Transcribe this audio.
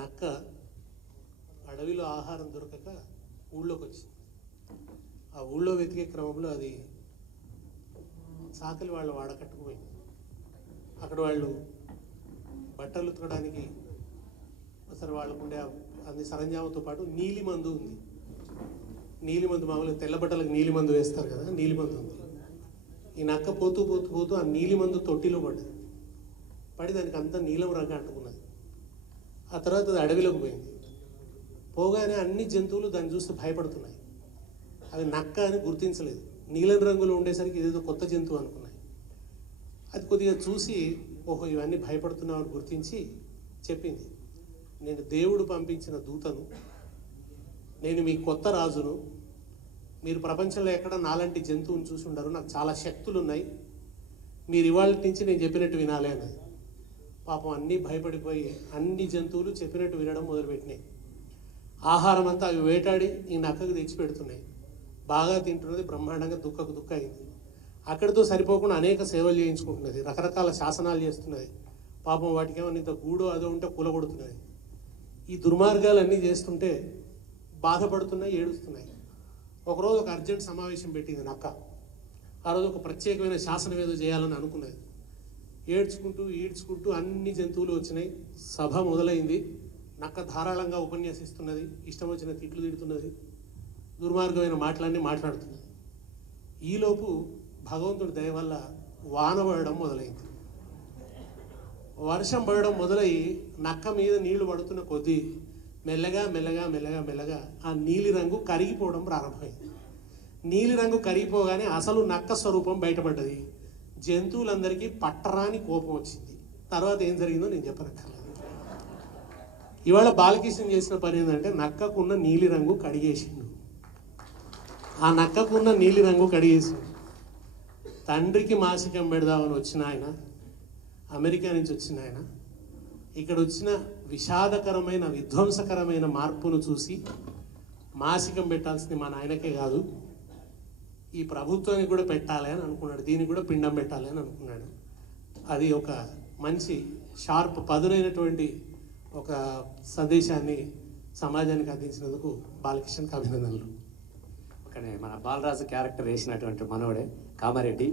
నక్క అడవిలో ఆహారం దొరకక ఊళ్ళోకి వచ్చింది. ఆ ఊళ్ళో వెతికే క్రమంలో అది సాకలి వాళ్ళ వాడకట్టుకుపోయింది. అక్కడ వాళ్ళు బట్టలు ఉతకడానికి అసలు వాళ్ళకు ఉండే అన్ని సరంజామంతో పాటు నీలిమందు ఉంది. నీలిమందు మామూలుగా తెల్ల బట్టలకు నీలిమందు వేస్తారు కదా, నీలిమందు ఉంది. ఈ నక్క పోతూ పోతూ పోతూ ఆ నీలిమందు తొట్టిలో పడి దానికి అంతా నీలం రంగు అంటుకున్నది. ఆ తర్వాత అది అడవిలోకి పోయింది. పోగానే అన్ని జంతువులు దాన్ని చూస్తే భయపడుతున్నాయి. అవి నక్క అని గుర్తించలేదు. నీలం రంగులో ఉండేసరికి ఇదేదో కొత్త జంతువు అనుకున్నాయి. అది కొద్దిగా చూసి ఓహో ఇవన్నీ భయపడుతున్నావు అని గుర్తించి చెప్పింది, నేను దేవుడు పంపించిన దూతను, నేను మీ కొత్త రాజును, మీరు ప్రపంచంలో ఎక్కడ నాలాంటి జంతువుని చూసి ఉండరు, నాకు చాలా శక్తులు ఉన్నాయి, మీరు ఇవాళ నుంచి నేను చెప్పినట్టు వినాలి అన్నది. పాపం అన్నీ భయపడిపోయి అన్ని జంతువులు చెప్పినట్టు వినడం మొదలుపెట్టినాయి. ఆహారం అంతా అవి వేటాడి ఈ నక్కకు తెచ్చి పెడుతున్నాయి. బాగా తింటున్నది, బ్రహ్మాండంగా దుక్క అయింది. అక్కడితో సరిపోకుండా అనేక సేవలు చేయించుకుంటున్నది, రకరకాల శాసనాలు చేస్తున్నది. పాపం వాటికి ఏమన్నా ఇంత గూడో అదో ఉంటే కూలగొడుతున్నది. ఈ దుర్మార్గాలన్నీ చేస్తుంటే బాధపడుతున్నాయి, ఏడుస్తున్నాయి. ఒకరోజు ఒక అర్జెంట్ సమావేశం పెట్టింది నక్క. ఆ రోజు ఒక ప్రత్యేకమైన శాసనం ఏదో చేయాలని అనుకున్నది. ఈడ్చుకుంటూ అన్ని జంతువులు వచ్చినాయి. సభ మొదలైంది. నక్క ధారాళంగా ఉపన్యసిస్తున్నది, ఇష్టం వచ్చిన తిట్లు తిడుతున్నది, దుర్మార్గమైన మాటలన్నీ మాట్లాడుతున్నది. ఈలోపు భగవంతుడి దయ వల్ల వాన పడడం మొదలైంది. వర్షం పడడం మొదలయ్యి నక్క మీద నీళ్లు పడుతున్న కొద్దీ మెల్లగా ఆ నీలి రంగు కరిగిపోవడం ప్రారంభమైంది. నీలి రంగు కరిగిపోగానే అసలు నక్క స్వరూపం బయటపడ్డది. జంతువులందరికీ పట్టరాని కోపం వచ్చింది. తర్వాత ఏం జరిగిందో నేను చెప్పనక్కర్లేదు. ఇవాళ బాలకృష్ణ చేసిన పని ఏంటంటే నక్కకున్న నీలి రంగు కడిగేసిండు. ఆ నక్కకున్న నీలి రంగు కడిగేసిండు. తండ్రికి మాసికం పెడదామని వచ్చిన ఆయన, అమెరికా నుంచి వచ్చిన ఆయన, ఇక్కడ వచ్చిన విషాదకరమైన విధ్వంసకరమైన మార్పును చూసి మాసికం పెట్టాల్సింది మా నాయనకే కాదు, ఈ ప్రభుత్వానికి కూడా పెట్టాలి అని అనుకున్నాడు. దీనికి కూడా పిండం పెట్టాలి అని అనుకున్నాడు. అది ఒక మంచి షార్ప్ పదునైనటువంటి ఒక సందేశాన్ని సమాజానికి అందించినందుకు బాలకృష్ణకి అభినందనలు. మన బాలరాజు క్యారెక్టర్ వేసినటువంటి మనవడే కామారెడ్డి.